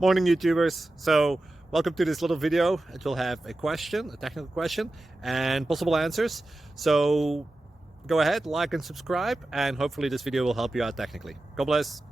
Morning YouTubers. So welcome to this little video. It will have a question, a technical question, and possible answers. So go ahead, like and subscribe, and hopefully this video will help you out technically. God bless.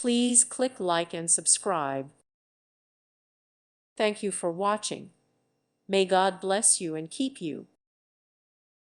Please click like and subscribe. Thank you for watching. May God bless you and keep you.